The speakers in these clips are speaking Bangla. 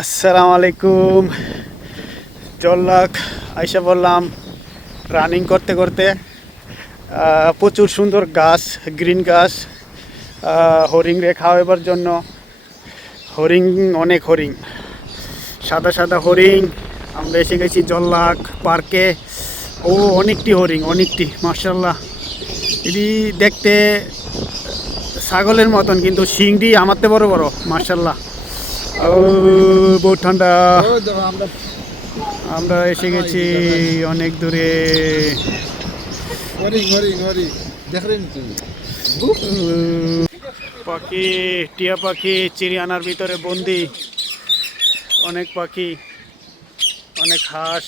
আসসালামু আলাইকুম। জল্লাক আইসা বললাম রানিং করতে করতে। প্রচুর সুন্দর গাছ, গ্রিন গাছ, হরিং রে খাওয়াবার জন্য। হরিং, অনেক হরিং, সাদা সাদা হরিং। আমরা এসে গেছি জল্লাক পার্কে। ও অনেকটি হরিং, অনেকটি, মার্শাল্লাহ। এটি দেখতে ছাগলের মতন, কিন্তু শিংটি আমারতে বড় বড়, মার্শাল্লাহ। ও বহুত ঠান্ডা। আমরা এসে গেছি অনেক দূরে। পাখি, টিয়া পাখি চিড়িয়ানার ভিতরে বন্দি। অনেক পাখি, অনেক হাঁস।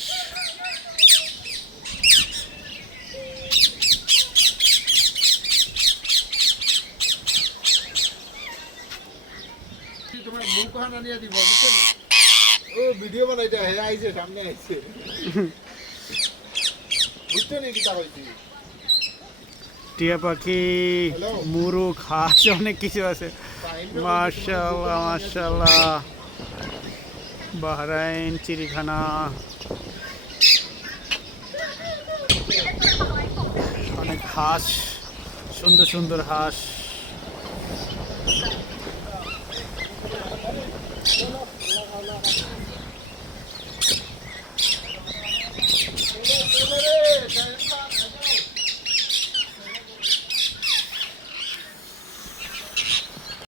ভিডিও বানাইতে আইছে, সামনে আইছে, বুঝছো নি কিতা হইছে? টিয়া পাখি, মুরুগ, হাঁস, অনেক কিছু আছে। মাশাআল্লাহ মাশাআল্লাহ। বাহরাইন চিড়িখানা, অনেক হাঁস, সুন্দর সুন্দর হাঁস।